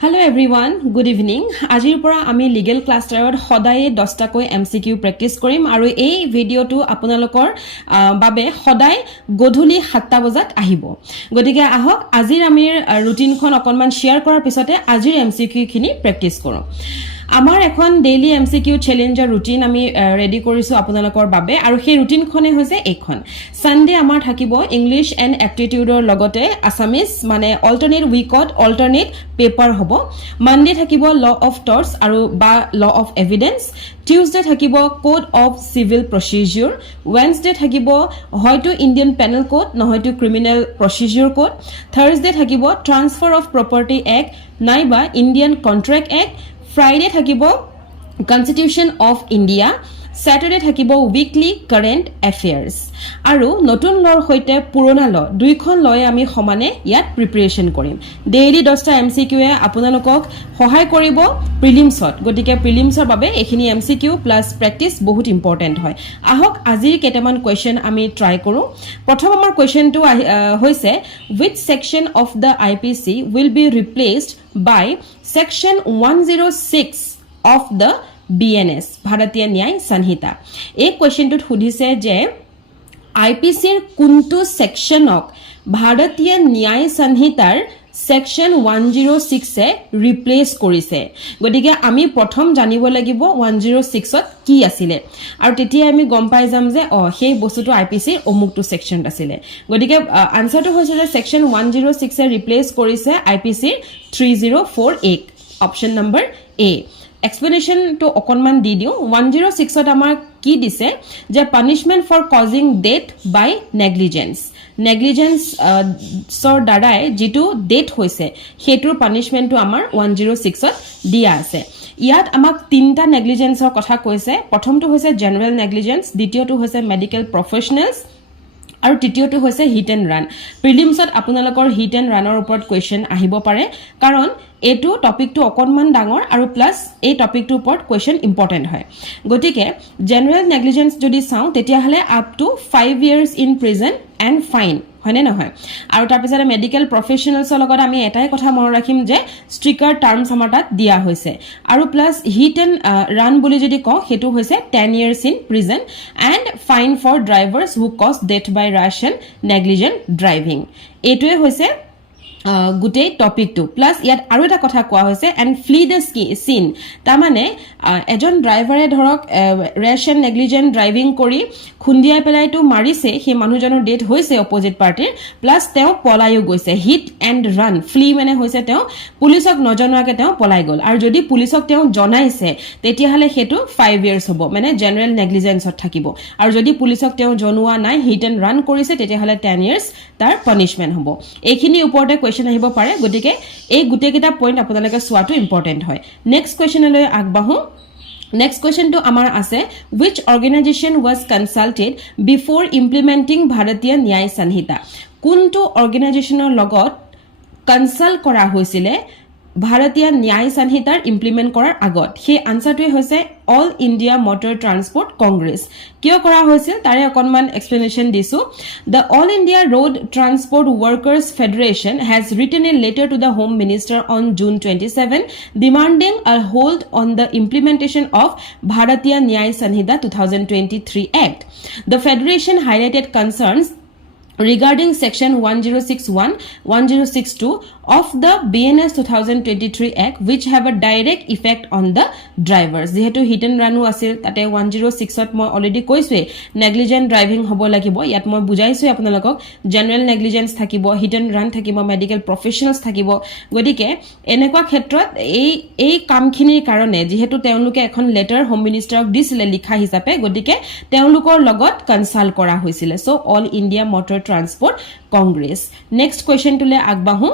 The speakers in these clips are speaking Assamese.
Hello everyone, good evening. আজিৰ পৰা আমি লিগেল ক্লাষ্টাৰত সদায় 10টাকৈ MCQ প্ৰেক্টিছ কৰিম আৰু এই ভিডিঅটো আপোনালোকৰ বাবে সদায় গধূলি 7টা বজাত আহিব। গতিকে আহক আজিৰ আমি ৰুটিনখন অকনমান শেয়াৰ কৰাৰ পিছতে আজিৰ MCQ খিনি প্ৰেক্টিছ কৰোঁ। আমাৰ এখন ডেইলি MCQ চ্যালেঞ্জাৰ ৰুটিন আমি ৰেডি কৰিছো আপোনালোকৰ বাবে আৰু সেই ৰুটিনখনে হৈছে এইখন। সানডে আমাৰ থাকিব ইংলিশ এণ্ড এপ্টিটিউডৰ লগতে আসামিজ মানে অল্টাৰনেট উইকত অল্টাৰনেট পেপাৰ হ'ব। মানডে থাকিব ল অফ টৰ্টছ আৰু বা ল অফ এভিডেন্স। টিউজডে থাকিব code of civil procedure. Wednesday থাকিব হয়তো ইণ্ডিয়ান পেনেল কোড নহয়তো ক্ৰিমিনেল প্ৰচিডিউৰ কোড। থাৰ্সডে থাকিব ট্ৰান্সফাৰ অফ প্ৰপাৰ্টি এক্ট নাইবা ইণ্ডিয়ান কন্ট্ৰেক্ট এক্ট। ফ্ৰাইডে থাকিব কনস্টিটিউশন অফ ইণ্ডিয়া। স্যাটাৰডে থাকিব উইকলি কাৰেন্ট এফেয়াৰ্স আৰু নতুন লৰ হৈতে পুৰণা ল দুইখন লয় আমি সমানে ইয়াত প্ৰিপাৰেচন কৰিম। ডেইলি 10টা MCQ এ আপোনালোকক সহায় কৰিব প্ৰিলিমছত। গতিকে প্ৰিলিমছৰ বাবে এইখিনি MCQ প্লাস প্ৰেক্টিস বহুত ইম্পৰ্টেন্ট হয়। আহক আজিৰ কেইটামান কোৱেশ্চন আমি ট্ৰাই কৰো। প্ৰথম আমাৰ কোৱেশ্চনটো হৈছে which section of the IPC will be replaced by section 106 of the BNS ভাৰতীয় ন্যায় সংহিতা। এই কোৱেশ্চনটোত সুধিছে যে আইপিসিৰ কোনটো সেকশনক ভাৰতীয় ন্যায় সংহিতাৰ সেকশন 106 এ ৰিপ্লেস কৰিছে। গতিকে আমি প্ৰথম জানিব লাগিব 106ত কি আছিলে আৰু তেতিয়া আমি গম পাই যাম যে সেই বস্তুটো আইপিসিৰ অমুকটো সেকশন আছিলে। গতিকে আনসাৰটো হৈছে যে সেকশন 106 এ ৰিপ্লেস কৰিছে আইপিসিৰ 3048 option number A. explanation to অকনমান দি দিও। 106ত আমাৰ কি দিছে যে punishment for causing death by negligence. Negligence সৰ দ্বাৰাই যেটো ডেথ হৈছে হেতুৰ পানিশমেন্টটো আমাৰ 106ত দিয়া আছে। ইয়াত আমাক তিনটা নেগলিজেন্সৰ কথা কৈছে। প্ৰথমটো হৈছে জেনাৰেল নেগলিজেন্স, দ্বিতীয়টো হৈছে মেডিকেল প্ৰফেশনেলস আৰু তৃতীয়টো হৈছে হিট এণ্ড ৰান। প্ৰিলিমছত আপোনালোকৰ হিট এণ্ড ৰানৰ ওপৰত কোৱেশ্চন আহিব পাৰে কাৰণ এটো টপিকটো অকনমান ডাঙৰ আৰু প্লাস এই টপিকটোৰ ওপৰত কোৱেশ্চন ইম্পৰ্টেন্ট হয়। গতিকে জেনাৰেল নেগলিজেন্স যদি চাও তেতিয়া হলে up to 5 years in prison and fine হয়নে নহয়। আৰু তাৰ পিছতে মেডিকেল প্ৰফেশনেলছৰ লগত আমি এটাই কথা মনত ৰাখিম যে ষ্ট্ৰিকাৰ টাৰ্মছ আমাৰ তাত দিয়া হৈছে আৰু প্লাস হিট এণ্ড ৰান বুলি যদি কওঁ হেতু হৈছে 10 years in prison and fine for drivers who cause death by rash and negligent driving. এইটোৱে হৈছে গুটেই টপিকটো। প্লাস ইয়াত আৰু এটা কথা কোৱা হৈছে এণ্ড ফ্লি দ্য সিন। তাৰমানে এজন ড্ৰাইভাৰে ধৰক ৰেছ এণ্ড নেগলিজেন্ট ড্ৰাইভিং কৰি খুন্দিয়াই পেলাইতো মাৰিছে, সেই মানুহজনৰ ডেথ হৈছে অপোজিট পাৰ্টিৰ, প্লাস তেওঁ পলাইও গৈছে। হিট এণ্ড ৰান, ফ্লি মানে হৈছে তেওঁ পুলিচক নজনোৱাকে তেওঁ পলাই গ'ল আৰু যদি পুলিচক তেওঁ জনাইছে তেতিয়াহলে হেতু 5 years হ'ব মানে জেনাৰেল নেগলিজেন্সত থাকিব। আৰু যদি পুলিচক তেওঁ জনোৱা নাই হিট এণ্ড ৰান কৰিছে তেতিয়াহলে 10 years তাৰ পানিশমেন্ট হ'ব। এইখিনি ওপৰতে কোৱেশ্চন আহিব পাৰে। গতিকে এই গুটেকেইটা পইণ্ট আপোনালোকে চোৱাটো ইম্পৰ্টেন্ট হয়। Next কোৱেশ্চনলৈ আগবাঢ়ো। Next question to amar ase which organization was consulted before implementing Bharatiya Nyay Sanhita? Kuntu organizational logot consult kora hoisile ভাৰতীয় ন্যায় সংহিতাৰ ইমপ্লিমেন্ট কৰাৰ আগত। সেই আনসাৰটোৱে হৈছে all India motor transport Congress. কিয় কৰা হৈছিল তাৰে অকনমান এক্সপ্লেনেশ্যন দিছো। The all India road transport workers federation has written a letter to the home minister on June 27 demanding a hold on the implementation of Bharatiya Nyay Sanhita 2023 Act. The federation highlighted concerns regarding section 1061 1062 of the BNS 2023 Act which have a direct effect on the drivers. যেহেতু হিট এণ্ড ৰানো আছিল তাতে 106ত মই অলৰেডি কৈছোৱে নেগলিজেন্ট ড্ৰাইভিং হ'ব লাগিব। ইয়াত মই বুজাইছো আপোনালোকক জেনাৰেল নেগলিজেন্স থাকিব, হিট এণ্ড ৰান থাকিব, মেডিকেল প্ৰফেশনেলস থাকিব। গতিকে এনেকুৱা ক্ষেত্ৰত এই কামখিনিৰ কাৰণে যেহেতু তেওঁলোকে এখন লেটাৰ হোম মিনিষ্টাৰক দিছিলে লিখা হিচাপে, গতিকে তেওঁলোকৰ লগত কনসাল্ট কৰা হৈছিল। So all India motor transport Congress. Next question টুলে আগবাঢ়ো।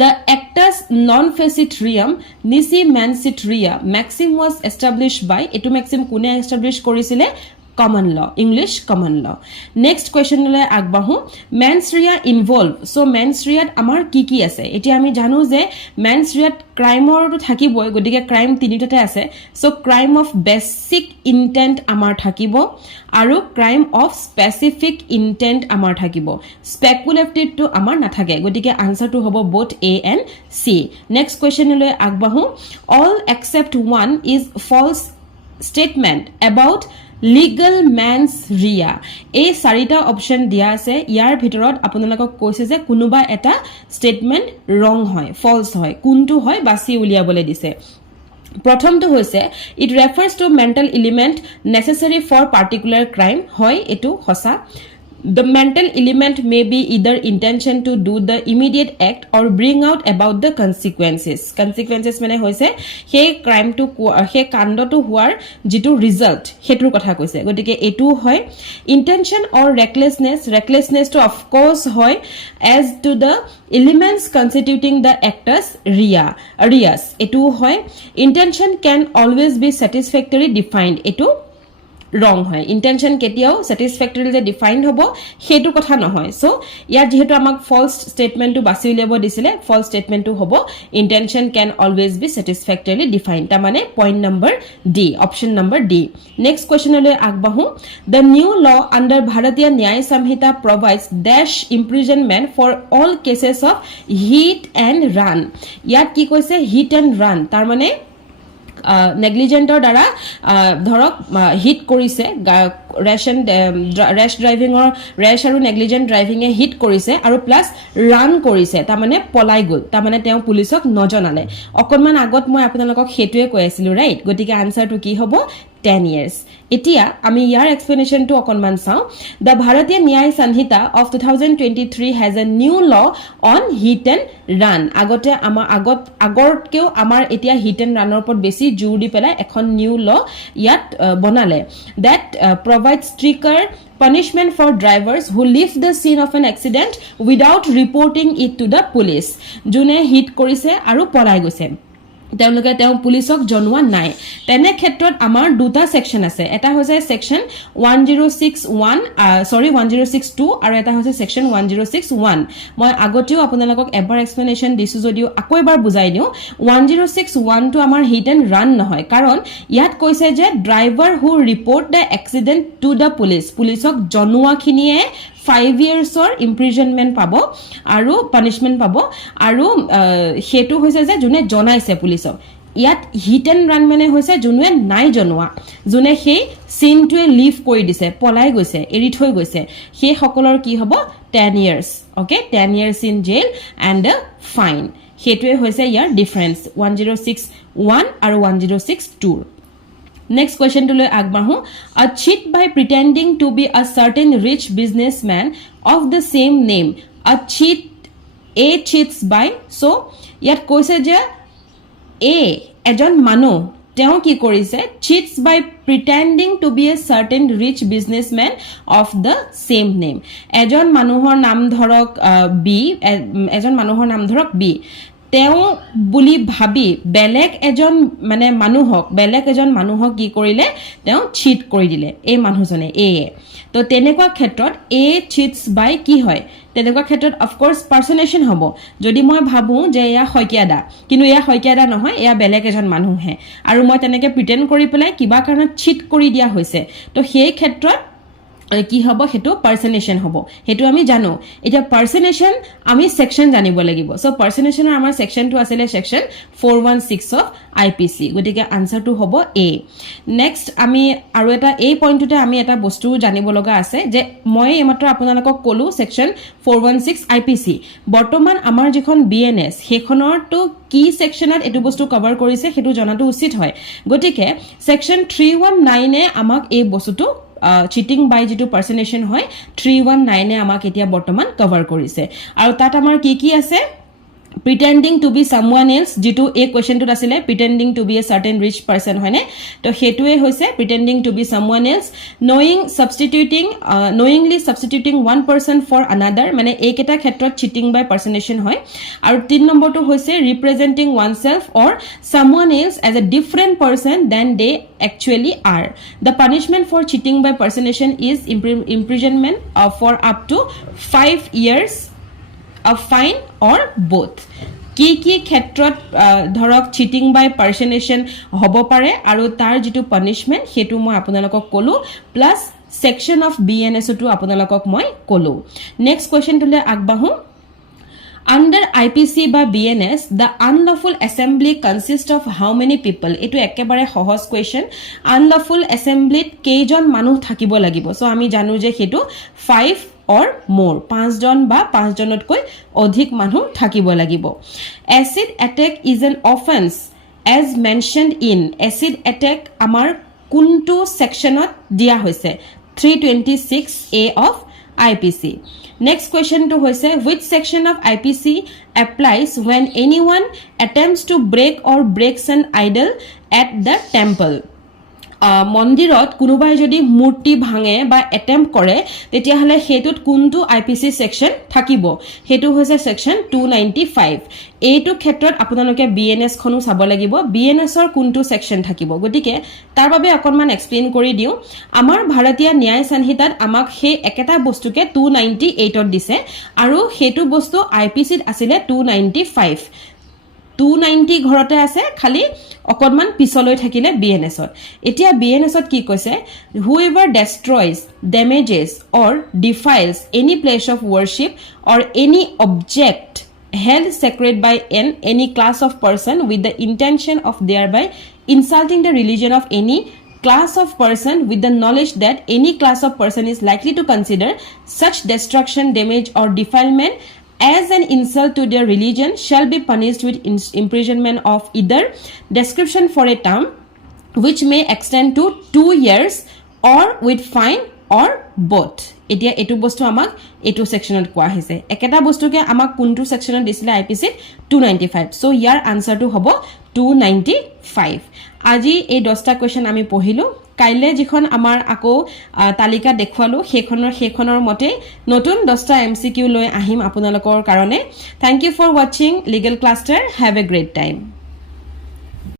The actus non facit reum nisi mancit rea maxim was established by etu maxim kune establish korisile common law, English common law. Next question le agbahu, mens rea involve. So mens rea amar ki ase? Eti ami janu je mens rea crime or to thakibo, gotike crime tinitate ase. So crime of basic intent amar thakibo aru crime of specific intent amar thakibo. Speculative to amar nathake. Gotike answer to hobo both A and C. Next question le agbahu, all except one is false statement about legal man's rea. এই চাৰিটা অপচন দিয়া আছে, ইয়াৰ ভিতৰত আপোনালোকক কৈছে যে কোনোবা এটা স্টেটমেন্ট ৰং হয়, ফলস হয়, কোনটো হয় বাছি উলিয়াবলৈ দিছে। প্ৰথমটো হৈছে it refers to mental element necessary for particular crime, হয় এটো সঁচা। The mental element may be either intention to do the immediate act or bring out about the consequences. Consequences মানে হৈছে সেই ক্রাইমটো সেই কাণ্ডটো হোৱাৰ যেটো ৰিজাল্ট হেতুৰ কথা কৈছে। গতিকে এটো হয় intention or recklessness to of course হয় as to the elements constituting the actor's reas. এটো হয় intention can always be satisfactorily defined. এটো wrong হয়, intention কেতিয়াও satisfactorily যে defined হ'ব হেতু কথা নহয়। সো ইয়াৰ যেহেতু আমাক false statement to বাছি উলিয়াব দিছিলে, false statement to হ'ব intention can always be satisfactorily defined, তাৰ মানে point number D, option number D. Next question লৈ আগবাঢ়ো, the new law under Bharatiya Nyaya Samhita provides dash imprisonment for all cases of hit and run. ইয়াত কি কৈছে hit and run, তাৰ মানে নেগলিজেন্টৰ দ্বাৰা ধৰক হিট কৰিছে, ৰেশ ড্ৰাইভিঙৰ ৰেশ আৰু নেগলিজেন্ট ড্ৰাইভিঙে হিট কৰিছে আৰু প্লাস ৰান কৰিছে, তাৰ মানে পলাই গল, তাৰ মানে তেওঁ পুলিচক নজনালে। অকনমান আগত মই আপোনালোকক হেতুৱে কৈ আছিলো, ৰাইট? গতিকে আনসাৰটো কি হ'ব 10 years. এতিয়া আমি ইয়াৰ এক্সপ্লেনেশনটো অকনমান চাও। The Bharatiya Nyaya Samhita of 2023 has a new law on hit and run. আগতে আমাৰ আগতকেও আমাৰ এতিয়া hit and run ওপৰত বেছি জোৰ দি পেলাই এখন নিউ ল ইয়াত বনালে, that provides stricter punishment for drivers who leave the scene of an accident without reporting it to the police. যোনে হিট কৰিছে আৰু পলাই গৈছে, তেওঁলোকে তেওঁ পুলিচক জনোৱা নাই। তেনে ক্ষেত্ৰত আমাৰ দুটা সেকশন আছে, এটা হৈছে সেকশন 106.2 আৰু এটা হৈছে সেকশন 106.1। মই আগতেও আপোনালোকক এবাৰ এক্সপ্লেনেশন দিছো, যদিও আকৌ এবাৰ বুজাই দিও। 106.1 টো আমাৰ হিট এণ্ড ৰান নহয়, কাৰণ ইয়াত কৈছে যে driver who report the accident to the পুলিচক জনোৱাখিনিয়ে 5 years or imprisonment পাব আৰু পানিশমেন্ট পাব, আৰু হেতু হৈছে যে যোনে জনাইছে পুলিচক। ইয়াত হিট এণ্ড ৰান মানে হৈছে যোনে নাই জনোৱা, যোনে সেই সিনটোৱে লিভ কৰি দিছে, পলাই গৈছে, এৰি থৈ গৈছে, সেই সকলৰ কি হ'ব 10 years. Okay, 10 years in jail and a fine. হেতুৱে হৈছে ইয়াৰ ডিফাৰেন্স 106.1 আৰু 106.2। Next question to agbahu, a cheat by pretending to be a certain rich businessman of the same name. A cheats by, so yat koise je ejon manu তেওঁ কি কৰিছে, cheats by pretending to be a certain rich businessman of the same name. এজন মানুহৰ নাম ধৰক B, তেওঁ বুলি ভাবি বেলেগ এজন মানুহক কি কৰিলে, তেওঁ চিট কৰি দিলে এই মানুহজনে এ। তো তেনেকুৱা ক্ষেত্ৰত এ চিটস বাই কি হয়, তেনেকুৱা ক্ষেত্ৰত অফ কোর্স পার্সনেশন হ'ব। যদি মই ভাবো যে এয়া শইকীয়াদা, কিন্তু এয়া শইকীয়াদা নহয়, এয়া বেলেগ এজন মানুহহে, আৰু মই তেনেকে প্ৰিটেন্ড কৰি পেলাই কিবা কাৰণত চিট কৰি দিয়া হৈছে, তো সেই ক্ষেত্ৰত কি হ'ব, হেতু পার্সনেশন হ'ব, হেতু আমি জানো। এটা পার্সনেশন আমি সেকশন জানিব লাগিব। সো পাৰ্সনেশনৰ আমাৰ সেকশনটো আছিল সেকশন 416 অফ IPC। গতিকে আনসাৰটো হ'ব এ। নেক্সট আমি আৰু এটা এই পইণ্টটোতে আমি এটা বস্তু জানিব লগা আছে, যে মই এইমাত্ৰ আপোনালোকক ক'লো সেকশন 416 IPC বৰ্তমান আমাৰ যিখন BNS সেইখনৰটো কি সেকশনত এটো বস্তু কভাৰ কৰিছে হেতু জনাটো উচিত হয়। গতিকে সেকশন 319 এ আমাক এই বস্তুটো cheating by যেটো পার্সনেশন হয় 319 এ আমাক এতিয়া বৰ্তমান কভাৰ কৰিছে। আৰু তাত আমাৰ কি আছে, pretending to be someone else যেটো এই কোৱেশ্চনটোত আছিলে pretending to be a certain rich person হয়নে তো হেতুৱে হৈছে pretending to be someone else knowingly substituting one person for another মানে এইকেটা ক্ষেত্ৰত cheating by personation হয় আৰু 3 নম্বৰটো হৈছে representing oneself or someone else as a different person than they actually are the punishment for cheating by personation is imprisonment for up to 5 years a fine or both কি ক্ষেত্ৰত ধৰক চিটিং বাই পাৰ্সনেশন হ'ব পাৰে আৰু তাৰ যেটো পানিশমেন্ট হেতু মই আপোনালোকক কলো প্লাস সেকশন অফ বিএনএস টো আপোনালোকক মই কলো নেক্সট কোৱেশ্চন তুলে আগবাহু Under IPC বা BNS, the unlawful assembly consists of how many people? এটো একেবাৰে সহজ কোৱেশ্চন unlawful assembly কেইজন মানুহ থাকিব লাগিব সো আমি জানো যে হেতু 5 or more 5 জন বা 5 জনতকৈ অধিক মানুহ থাকিব লাগিব acid attack is an offense as mentioned in acid attack আমাৰ কোনটো সেকশনত দিয়া হৈছে 326A of IPC Next question to hoise which section of IPC applies when anyone attempts to break or breaks an idol at the temple মন্দিৰত কোনোবাই যদি মূৰ্তি ভাঙে বা অ্যাটেম্প কৰে তেতিয়া হলে হেতুত কোনটো আইপিসি সেকশন থাকিব হেতু হৈছে সেকশন 295 এইটো ক্ষেত্ৰত আপোনালোকে বিএনএস খনো চাব লাগিব বিএনএস ৰ কোনটো সেকশন থাকিব গটিকে তাৰ বাবে অকনমান এক্সপ্লেইন কৰি দিও আমাৰ ভাৰতীয় ন্যায় সংহিতাত আমাক হে একেটা বস্তুকে 298 ত দিছে আৰু হেতু বস্তু আইপিসিত আছিল 295 290 ঘৰতে আছে খালি অকনমান পিছলৈ থাকিলে বিএনএসত এতিয়া বিএনএসত কি কৈছে whoever destroys damages or defiles any place of worship or any object held sacred by any class of person with the intention of thereby insulting the religion of any class of person with the knowledge that any class of person is likely to consider such destruction damage or defilement as an insult to their religion shall be punished with imprisonment of either description for a term which may extend to 2 years or with fine or both এতিয়া এটো বস্তু আমাক এটো সেকশনত কোৱা হৈছে একেটা বস্তুকে আমাক কোনটো সেকশনত দিছিলে আইপিসি 295 সো ইয়াৰ আনসাৰটো হ'ব 295 আজি এই 10টা কোৱেশ্চন আমি পঢ়িলো কাইলে যিখন আমাৰ আকো তালিকা দেখুৱালো হেখনৰ মতে নতুন 10টা এমসিকিউ লৈ আহিম আপোনালোকৰ কাৰণে thank you for watching Legal Cluster have a great time